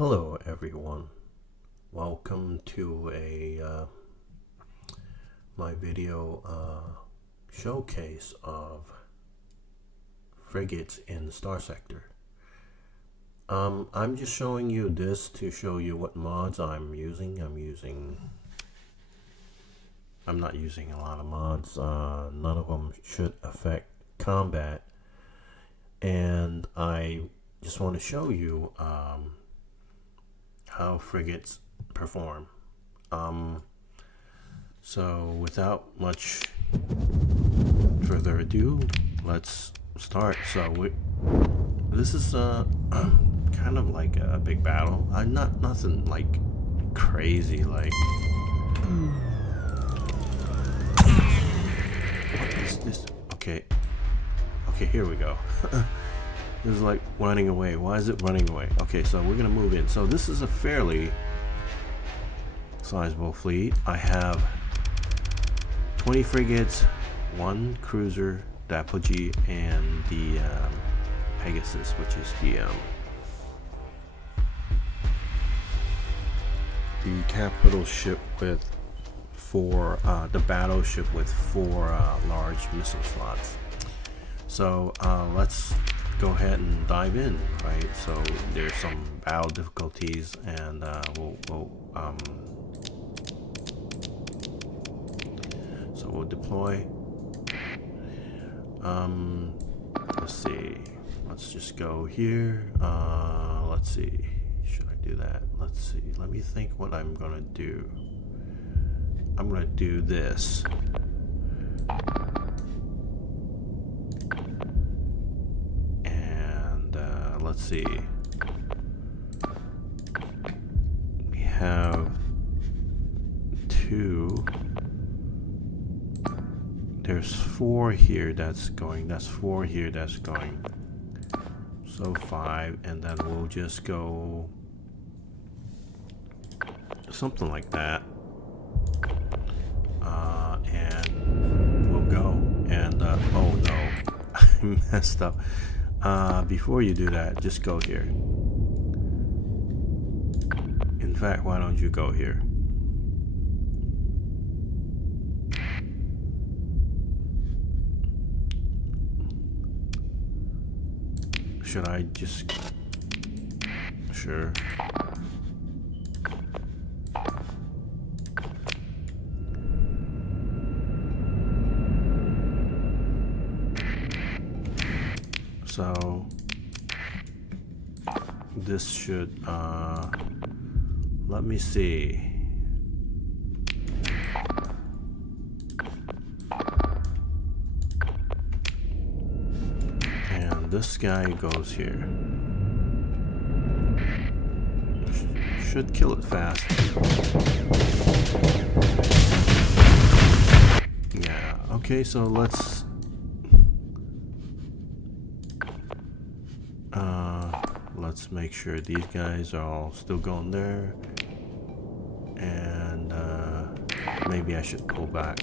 Hello everyone, welcome to my video showcase of frigates in Starsector. I'm just showing you this to show you what mods I'm using. I'm not using a lot of mods. None of them should affect combat, and I just want to show you how frigates perform. So without much further ado, let's start. So this is kind of like a big battle. I'm nothing like crazy like. What is this? Okay, here we go. This is like running away. Why is it running away? Okay, so we're gonna move in. So this is a fairly sizable fleet. I have 20 frigates, 1 cruiser, the Apogee, and the Pegasus, which is the capital ship with 4, the battleship with 4 large missile slots. So let's go ahead and dive in, right? So there's some battle difficulties, and we'll deploy. Let's see. Let's just go here. Let's see. Should I do that? Let's see. Let me think what I'm gonna do. I'm gonna do this. Let's see. We have 2. There's 4 here that's going. That's 4 here that's going. So 5, and then we'll just go something like that. And we'll go. And oh no, I messed up. Before you do that, just go here. In fact, why don't you go here? Should I just... Sure. So this should let me see. And this guy goes here. Should kill it fast. Yeah, okay, so let's make sure these guys are all still going there, and maybe I should pull back.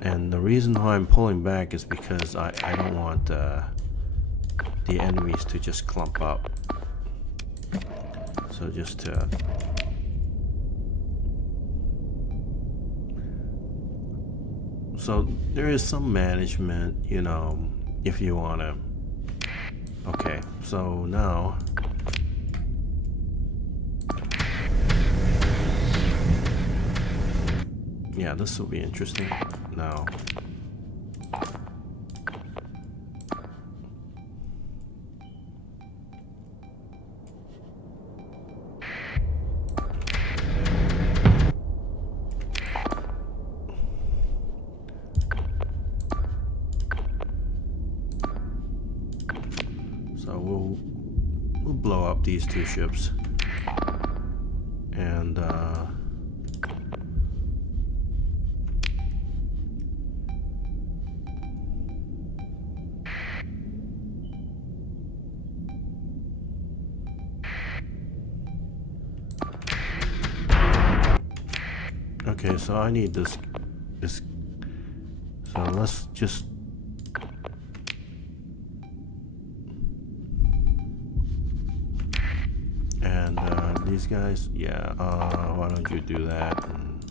And the reason why I'm pulling back is because I don't want the enemies to just clump up. So just to there is some management, you know, if you want to. Okay, so now yeah, this will be interesting. Now we'll blow up these 2 ships, and okay, so I need this, so let's just And these guys, yeah, why don't you do that? And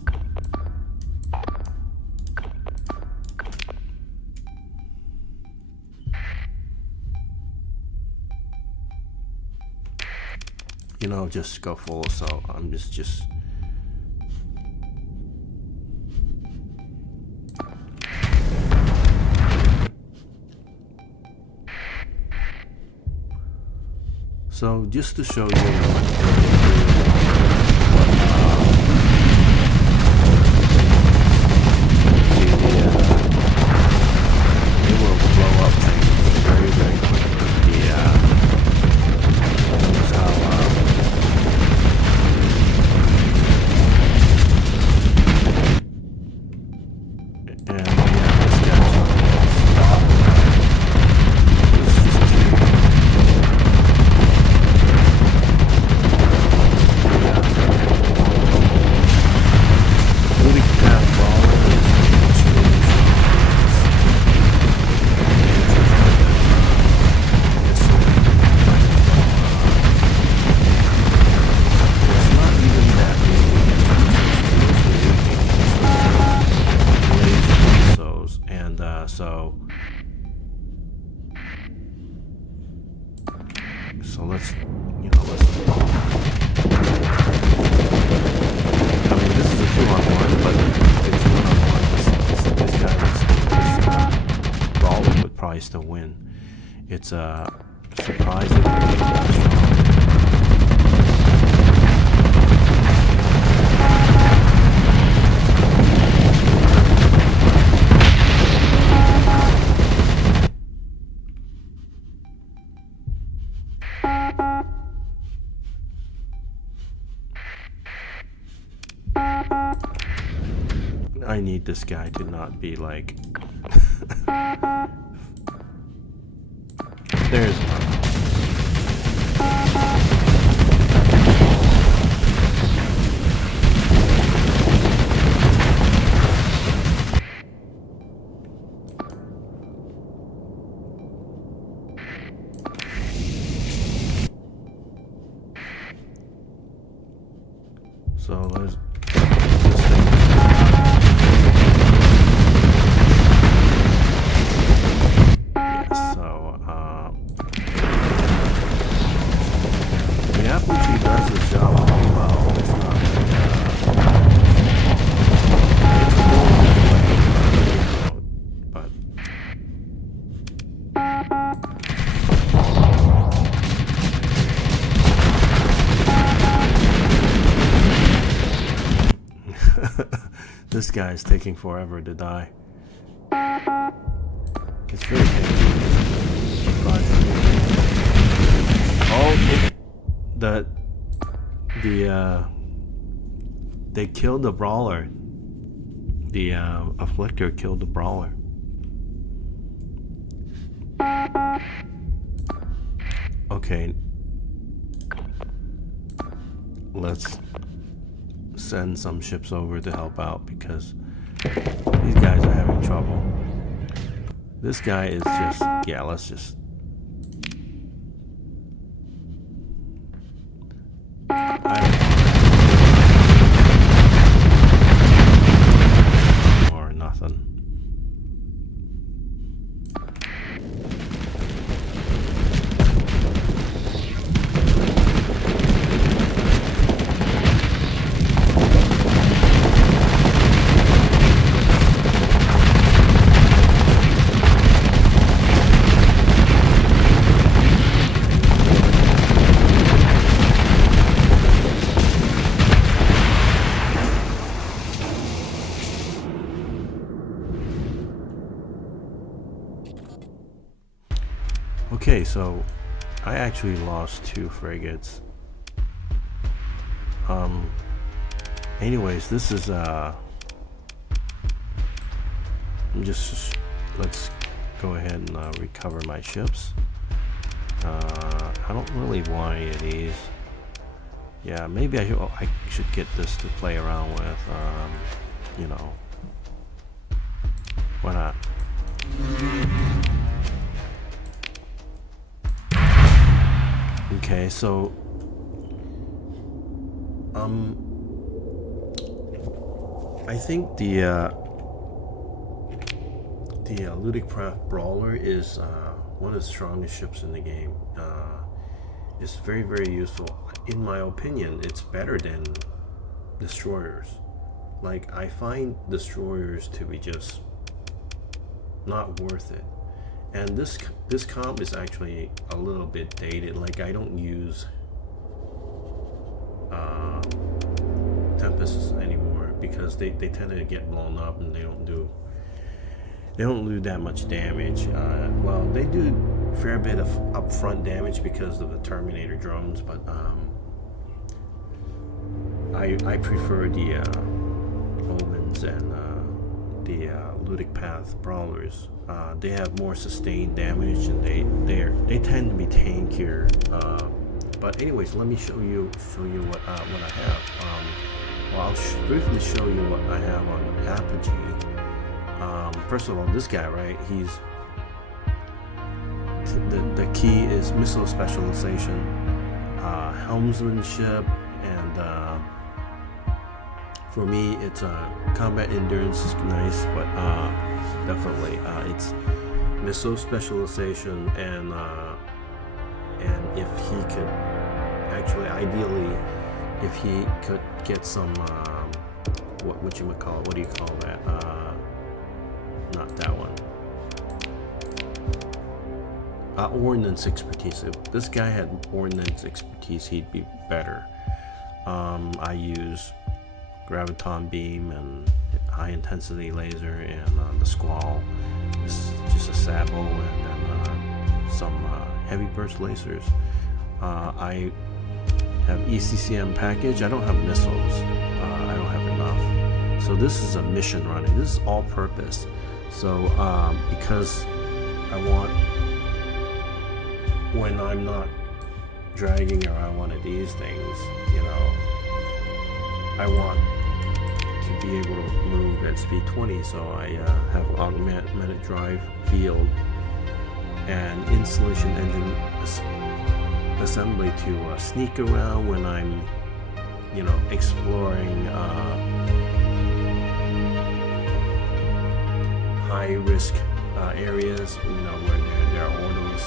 you know, just go full assault. I'm just so just to show you it will blow up things very, very quickly. Yeah. That's how and yeah, this guy's Luddic Path Brawler is extremely it's not even that big. And so let's, you know, let's. I mean, this is a 2-on-1, but it's 1-on-1. This guy, this Brawler would probably still win. It's surprisingly strong. I need this guy to not be like there's one. So there's this guy is taking forever to die. It's very dangerous. Oh, they killed the Brawler. The Afflictor killed the Brawler. Okay, let's send some ships over to help out because these guys are having trouble. This guy is just, yeah, let's just or nothing. Okay, so I actually lost 2 frigates. Anyways, this is let's go ahead and recover my ships. I don't really want any of these. Yeah, maybe I should get this to play around with. You know, why not? Okay, so I think the Luddic Path Brawler is one of the strongest ships in the game. It's very, very useful. In my opinion, it's better than destroyers. Like, I find destroyers to be just not worth it. And this comp is actually a little bit dated. Like, I don't use Tempests anymore because they tend to get blown up and they don't do that much damage. Well, they do a fair bit of upfront damage because of the Terminator drones, but I prefer the Omens and the Luddic Path Brawlers. They have more sustained damage and they tend to be tankier. But anyways, let me show you what I have. Well, I'll briefly show you what I have on Apogee. First of all, this guy, right? He's the key is missile specialization, helmsmanship, and for me, it's combat endurance is nice, but definitely it's missile specialization, and if he could actually, ideally, if he could get some what do you call that? Not that one. Ordnance expertise. If this guy had ordnance expertise, he'd be better. I use graviton beam and high intensity laser, and the squall is just a sabo, and then some heavy burst lasers. I have ECCM package. I don't have missiles. I don't have enough. So this is a mission running. This is all purpose. So because I want, when I'm not dragging around one of these things, you know, I want to be able to move at speed 20. So I have augmented drive field and installation engine assembly to sneak around when I'm, you know, exploring high risk areas, you know, where there are autos.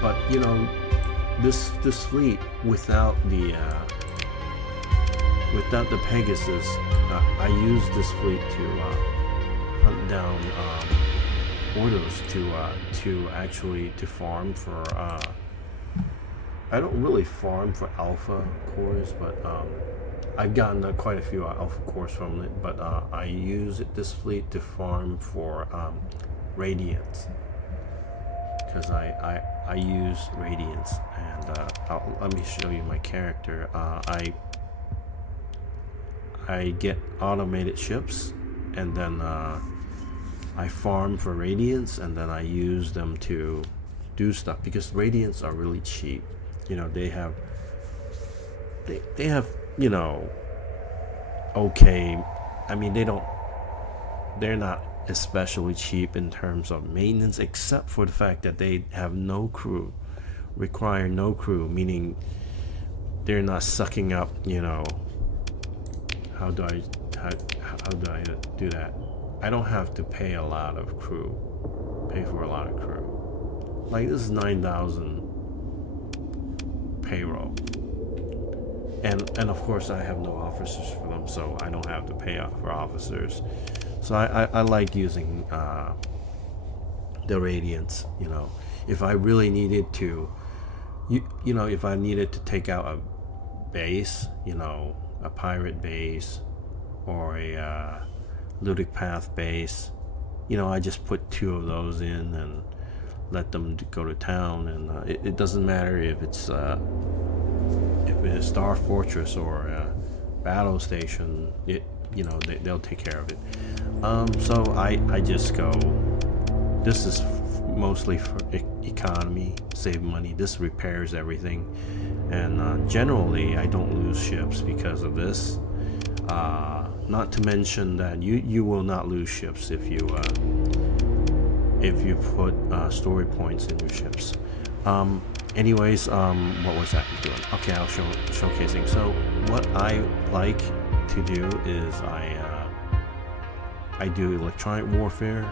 But you know, this fleet without the Pegasus, I use this fleet to hunt down autos to actually farm for. I don't really farm for alpha cores, but I've gotten quite a few alpha cores from it. But I use this fleet to farm for radiance, because I use radiance, and let me show you my character. I get automated ships, and then I farm for radiance, and then I use them to do stuff, because radiants are really cheap. You know, they have you know, okay, I mean, they're not especially cheap in terms of maintenance, except for the fact that they have no crew, require no crew, meaning they're not sucking up, you know, how do I do that? I don't have to pay for a lot of crew. Like, this is 9,000 payroll, and of course I have no officers for them, so I don't have to pay for officers. So I like using the radiance. You know, if I really needed to, you know, if I needed to take out a base, you know, a pirate base or a Luddic Path base, you know, I just put 2 of those in and let them go to town, and it doesn't matter if it's a Star Fortress or a battle station. You know, they'll take care of it. So I just go. This is mostly for economy, save money. This repairs everything, and generally I don't lose ships because of this. Not to mention that you will not lose ships if you put story points in your ships. anyways, what was that doing? Okay, I'll showcasing. So what I like to do is I do electronic warfare,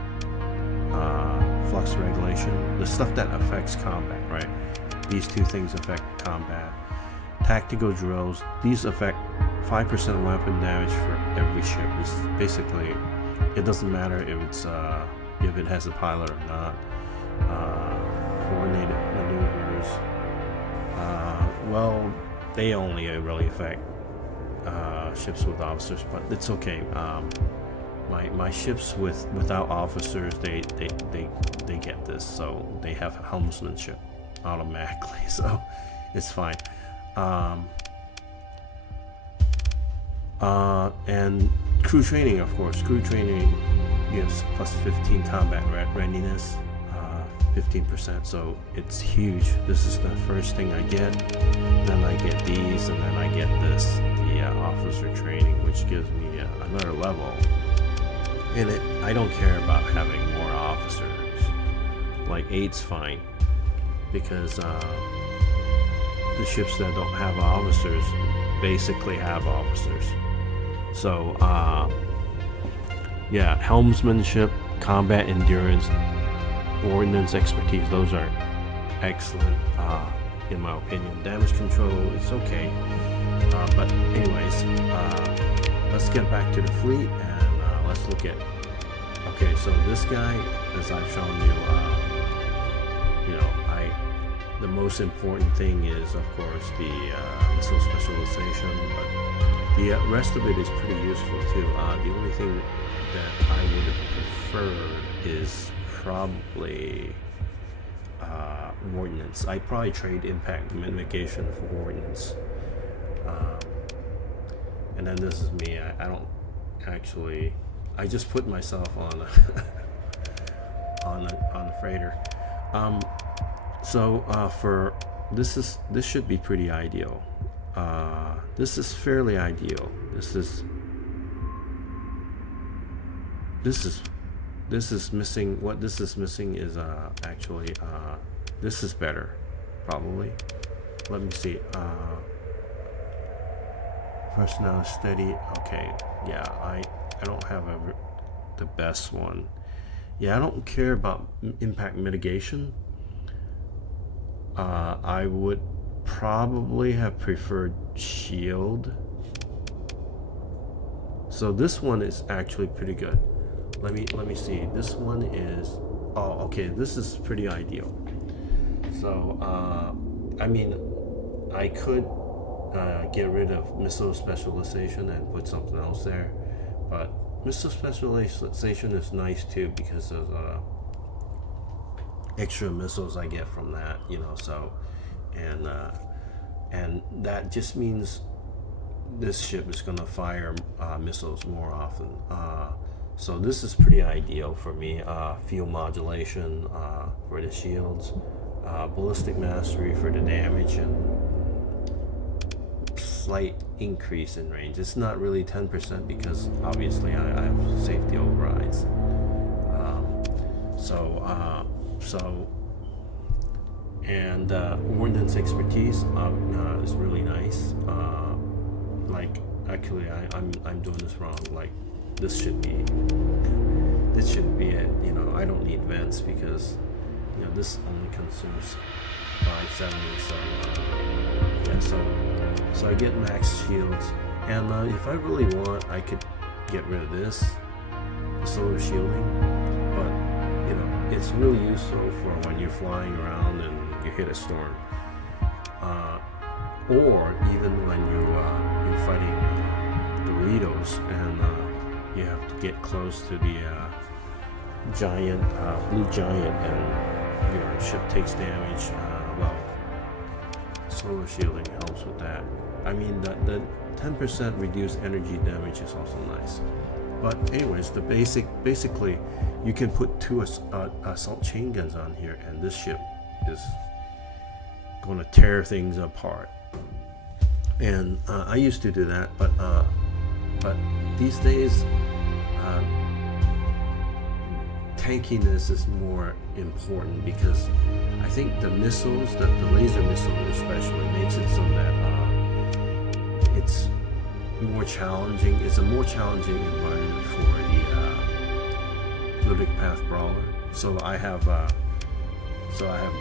flux regulation, the stuff that affects combat, right? These two things affect combat. Tactical drills, these affect 5% weapon damage for every ship. It's basically, it doesn't matter if it has a pilot or not. Coordinated maneuvers, well, they only really affect ships with officers, but it's okay. My ships without officers, they get this, so they have helmsmanship automatically, so it's fine. And crew training, of course. Crew training gives plus 15 combat readiness, 15%, so it's huge. This is the first thing I get. Then I get these, and then I get this, the officer training, which gives me another level. And I don't care about having more officers. Like 8's fine, because the ships that don't have officers basically have officers. So yeah, helmsmanship, combat endurance, ordnance expertise, those are excellent in my opinion. Damage control, it's okay, but anyways, let's get back to the fleet and let's look at, okay, so this guy, as I've shown you, the most important thing is, of course, the missile specialization, but the rest of it is pretty useful too. The only thing that I would have preferred is probably ordnance. I'd probably trade impact mitigation for ordnance. And then this is me. I don't actually. I just put myself on a freighter. So for this should be pretty ideal. This is fairly ideal. This is missing. What this is missing is actually this is better, probably. Let me see. Personnel steady. Okay, yeah, I don't have the best one. Yeah, I don't care about impact mitigation. I would probably have preferred shield. So this one is actually pretty good. Let me see. This one is, oh, okay, this is pretty ideal. So I mean, I could get rid of missile specialization and put something else there, but missile specialization is nice too because of extra missiles I get from that, so, and that just means this ship is going to fire missiles more often. So this is pretty ideal for me. Field modulation for the shields, ballistic mastery for the damage, and slight increase in range. It's not really 10% because obviously I have safety overrides. And ordnance expertise is really nice. Like, actually, I'm doing this wrong. Like, this should be it. I don't need vents because this only consumes 570. So yeah, so I get max shields, and if I really want, I could get rid of this solar shielding, but it's really useful for when you're flying around and you hit a storm, or even when you're fighting Doritos and you have to get close to the giant blue giant and your ship takes damage. Well, solar shielding helps with that. I mean, the 10% reduced energy damage is also nice. But anyways, basically, you can put 2 assault chain guns on here, and this ship is going to tear things apart. And I used to do that, but these days, tankiness is more important, because I think the missiles, the laser missiles especially, makes it so that it's more challenging. It's a more challenging environment for the Luddic Path Brawler. So I have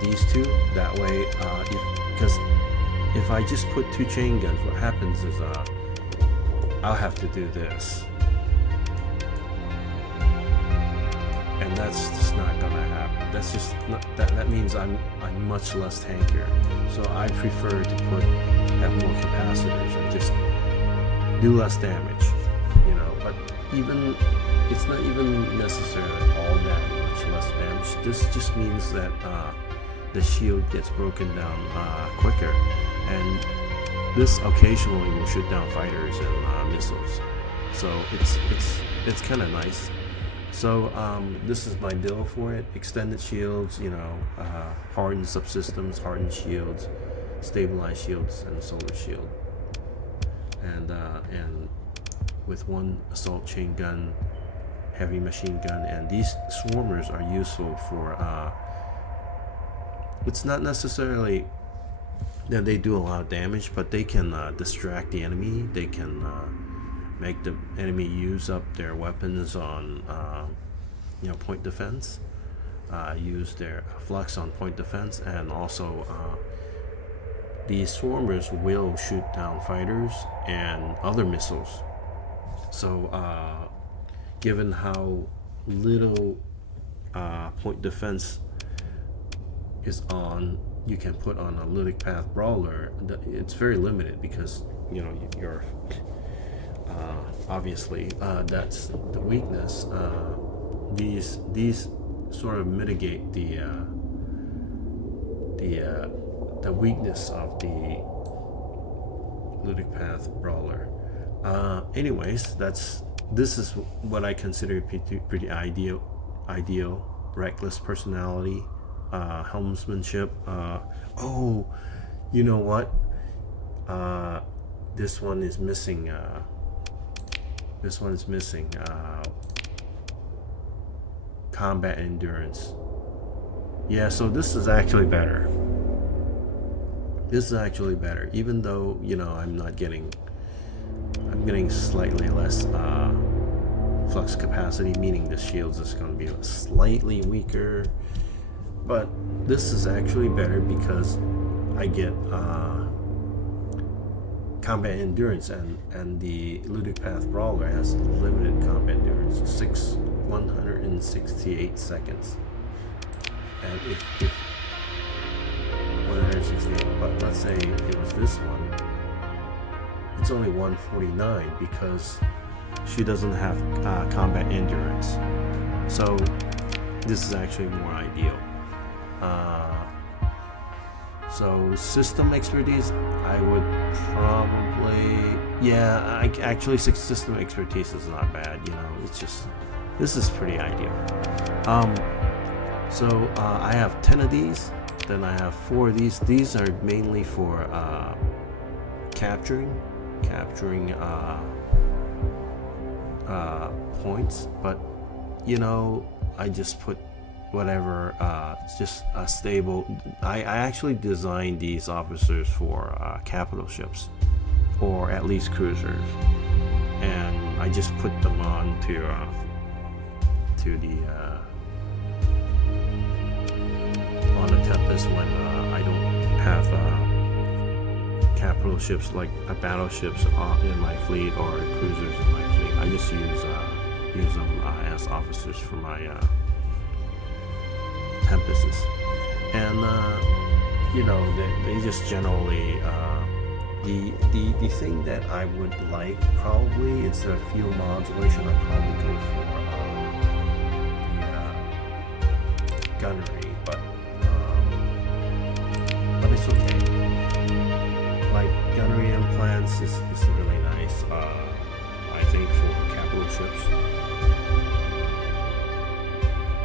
these two. That way, because if I just put 2 chain guns, what happens is I'll have to do this, and that's just not gonna happen. That's just not, that means I'm much less tankier. So I prefer to have more capacitors and just do less damage, you know. But even it's not even necessarily all that much less damage. This just means that the shield gets broken down quicker, and this occasionally will shoot down fighters and missiles. So it's kind of nice. So this is my build for it: extended shields, you know, hardened subsystems, hardened shields, stabilized shields, and solar shield. And with 1 assault chain gun, heavy machine gun, and these swarmers are useful for. It's not necessarily that they do a lot of damage, but they can distract the enemy. They can make the enemy use up their weapons on point defense, use their flux on point defense, and also these swarmers will shoot down fighters and other missiles. So given how little point defense is on, you can put on a Luddic Path Brawler, it's very limited, because you know you're obviously that's the weakness. These sort of mitigate the weakness of the Luddic Path Brawler. Anyways, this is what I consider pretty ideal. Reckless personality, helmsmanship. Oh, you know what? This one is missing. Combat endurance. Yeah, so this is actually better. Even though, you know, I'm getting slightly less flux capacity, meaning the shields is going to be slightly weaker. But this is actually better because I get combat endurance, and the Luddic Path Brawler has limited combat endurance, 168 seconds. And if 168, but let's say it was this one, it's only 149 because she doesn't have combat endurance. So this is actually more ideal. So system expertise, I would probably, actually system expertise is not bad, you know, it's just, this is pretty ideal. So I have 10 of these, then I have 4 of these. These are mainly for capturing points, but you know, I just put whatever, just a stable. I actually designed these officers for capital ships, or at least cruisers, and I just put them on to the on the Tempest when I don't have capital ships like battleships in my fleet or cruisers in my fleet. I just use them as officers for my Tempests, and you know, they just generally the thing that I would like probably is the fuel modulation. I'd probably go for the gunnery, but it's okay. Like gunnery implants is really nice. I think for capital ships,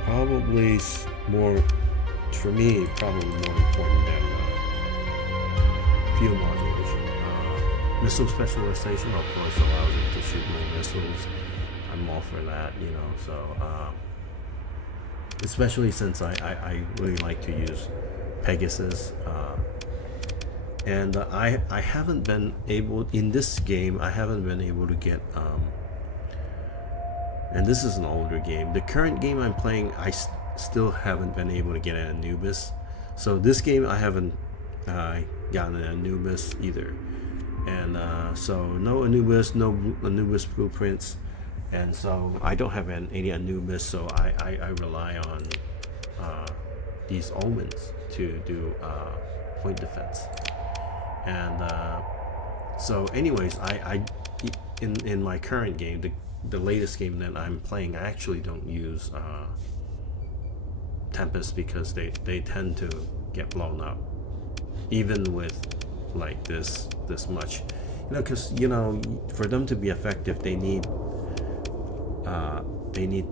probably more, for me, probably more important than fuel modulation. Missile specialization, of course, allows you to shoot more missiles. I'm all for that, you know. So especially since I really like to use Pegasus. And I haven't been able, in this game, I haven't been able to get, and this is an older game. The current game I'm playing, I still haven't been able to get an Anubis. So this game, I haven't gotten an Anubis either. And so no Anubis, no Anubis blueprints. And so I don't have any Anubis, so I rely on these omens to do point defense. And so anyways, I in my current game, the latest game that I'm playing, I actually don't use Tempest because they tend to get blown up, even with like this much, because for them to be effective, they need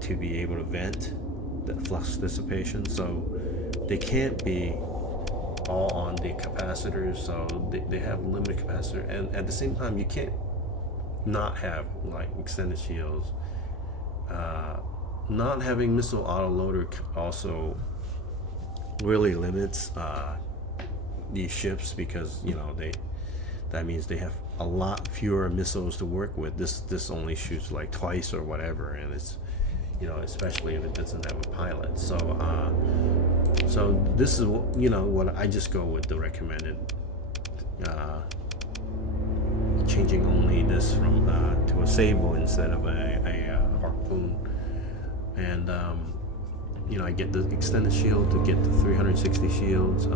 to be able to vent the flux dissipation, so they can't be all on the capacitors, so they have limited capacitor, and at the same time you can't not have like extended shields. Not having missile autoloader also really limits these ships, because that means they have a lot fewer missiles to work with. This only shoots like twice or whatever, and it's especially if it doesn't have a pilot. So this is what I just go with the recommended, changing only this from to a sable instead of a harpoon, and I get the extended shield to get the 360 shields,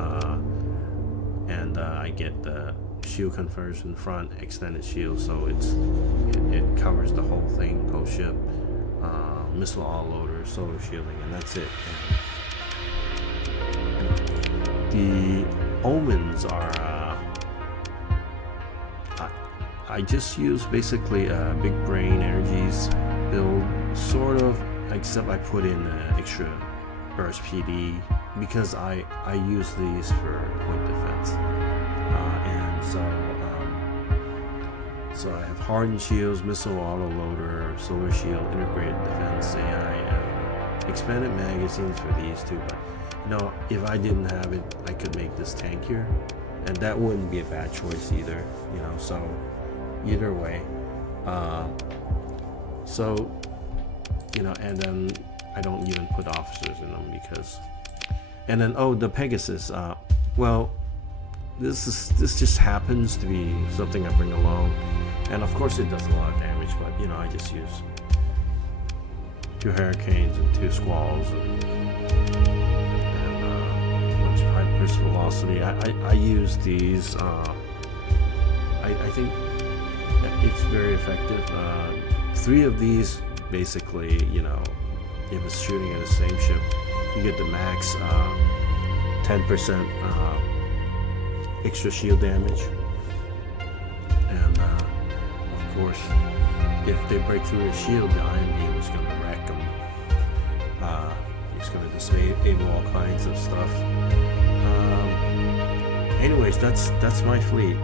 and I get the shield conversion front extended shield, so it covers the whole thing, post ship, missile autoloader, solar shielding, and that's it. The omens are I just use basically big brain energies build, sort of, except I put in extra burst PD because I use these for point defense, and so I have hardened shields, missile autoloader, solar shield, integrated defense, AI, expanded magazines for these two. But if I didn't have it, I could make this tankier, and that wouldn't be a bad choice either. So either way, and then I don't even put officers in them because, and then the Pegasus. Well, this just happens to be something I bring along, and of course it does a lot of damage. But I just use 2 hurricanes and 2 squalls and a bunch of high burst velocity. I use these. I think it's very effective. 3 of these, basically, if it's shooting at the same ship, you get the max 10% extra shield damage, and of course, if they break through the shield, the iron beam is going to wreck them. It's going to disable all kinds of stuff. Anyways, that's my fleet.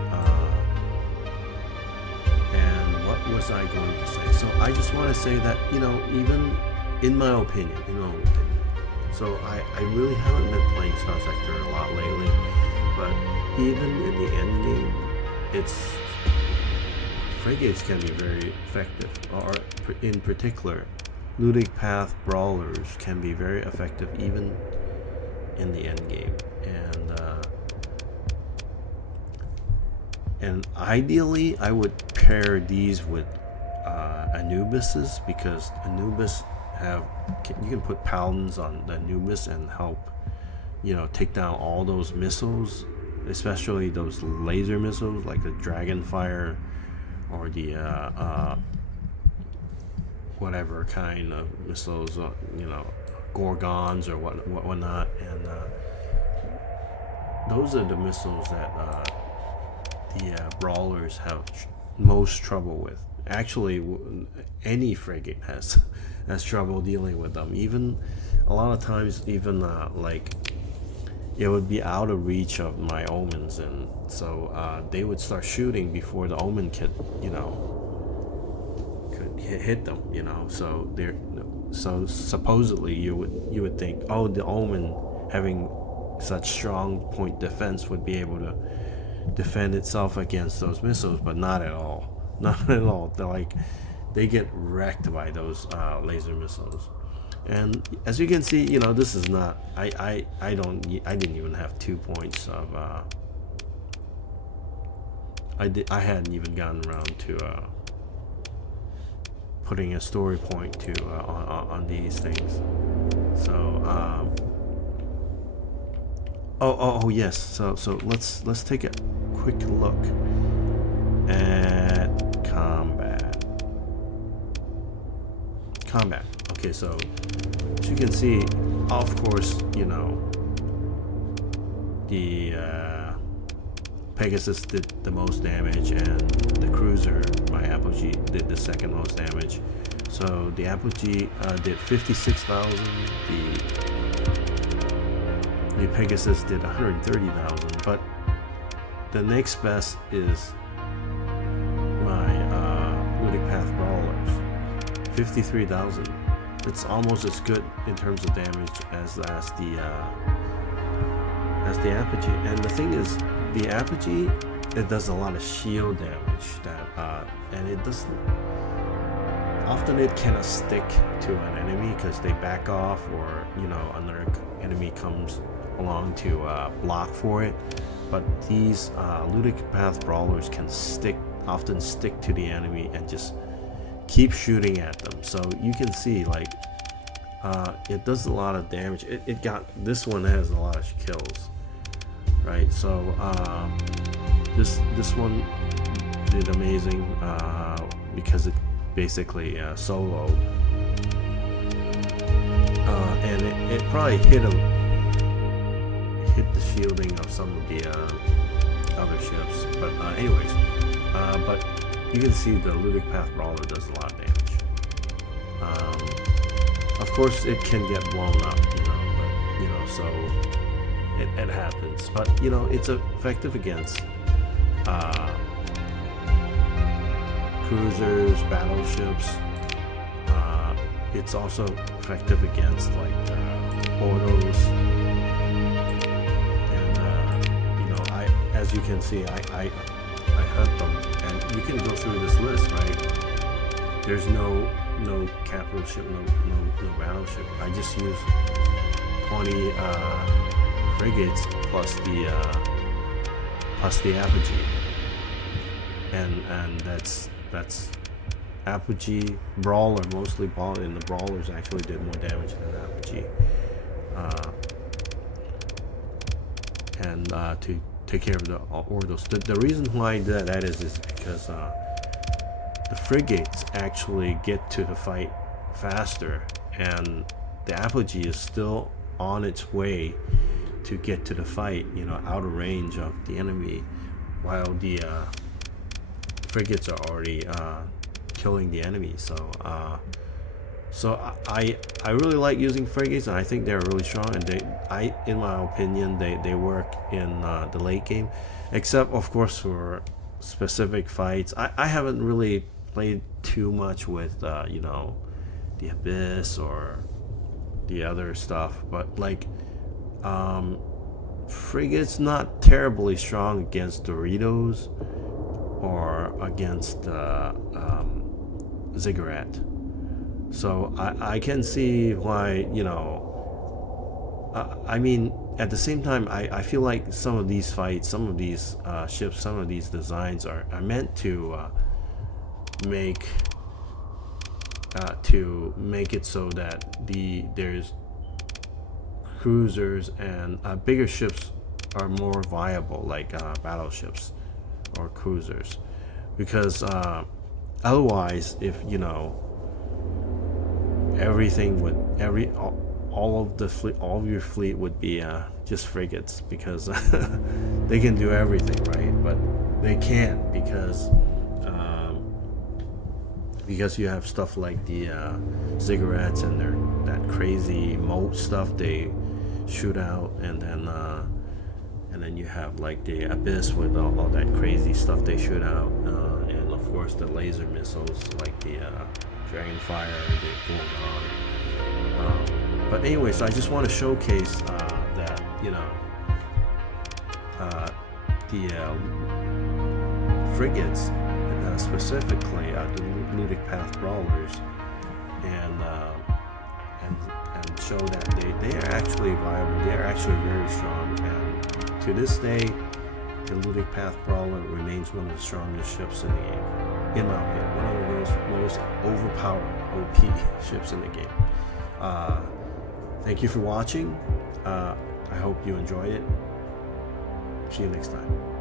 And what was I going to say? So I just want to say that even in my opinion, so I really haven't been playing Starsector a lot lately, but even in the end game, frigates can be very effective, or in particular, Luddic Path Brawlers can be very effective even in the end game, and ideally I would pair these with Anubises, because Anubis you can put paladins on the Anubis and help take down all those missiles, especially those laser missiles like the Dragonfire or the whatever kind of missiles, Gorgons or whatnot, and those are the missiles that the brawlers have most trouble with. Actually, any frigate has trouble dealing with them. Even a lot of times, even like it would be out of reach of my omens, and so they would start shooting before the omen could hit them. So So supposedly you would think, oh, the Omen having such strong point defense would be able to defend itself against those missiles, but not at all. Not at all. They get wrecked by those laser missiles. And as you can see, this is not. I didn't even have 2 points of. I hadn't even gotten around to putting a story point to on these things. So oh yes. So let's take a quick look at combat. Okay, so as you can see, of course, the Pegasus did the most damage, and the Cruiser, my Apogee, did the second most damage. So the Apogee did 56,000. The Pegasus did 130,000. But the next best is my Luddic Path Brawlers, 53,000. It's almost as good in terms of damage as the Apogee. And the thing is, the Apogee, it does a lot of shield damage and it doesn't. Often it cannot stick to an enemy because they back off, or another enemy comes along to block for it. But these Luddic Path Brawlers can often stick to the enemy and just keep shooting at them. So you can see, it does a lot of damage. This one has a lot of kills, right? So this one did amazing because it basically soloed, and it probably hit the shielding of some of the other ships. But anyways, but you can see the Luddic Path Brawler does a lot of damage. Of course, it can get blown up, but so it happens. But it's effective against cruisers, battleships. It's also effective against autos. And as you can see, I hunt them, and you can go through this list, right? There's no capital ship, no battleship. I just use 20 frigates plus the Apogee, and that's Apogee, Brawler, mostly Brawler, and the Brawlers actually did more damage than Apogee. And to take care of the Ordos. The reason why that is because the frigates actually get to the fight faster, and the Apogee is still on its way to get to the fight, out of range of the enemy, while the frigates are already killing the enemy. So I really like using frigates, and I think they're really strong, and in my opinion, they work in the late game, except of course for specific fights. I haven't really played too much with the Abyss or the other stuff, but frigates not terribly strong against Doritos or against Ziggurat. So I can see why, I mean, at the same time, I feel like some of these fights, some of these ships, some of these designs are meant to make it so that there's cruisers and bigger ships are more viable, like battleships or cruisers, because otherwise, if everything would all of your fleet would be just frigates, because they can do everything, right? But they can't, because you have stuff like the Ziggurats and that crazy moat stuff they shoot out, and then you have like the Abyss with all that crazy stuff they shoot out, and of course the laser missiles like the Dragonfire, the Bulldog. But anyways, I just want to showcase that, you know, the frigates, specifically the Luddic Path Brawlers, and show that they are actually viable. They are actually very strong, and to this day, the Luddic Path Brawler remains one of the strongest ships in the game, in my opinion. One of the most overpowered OP ships in the game. Thank you for watching. I hope you enjoyed it. See you next time.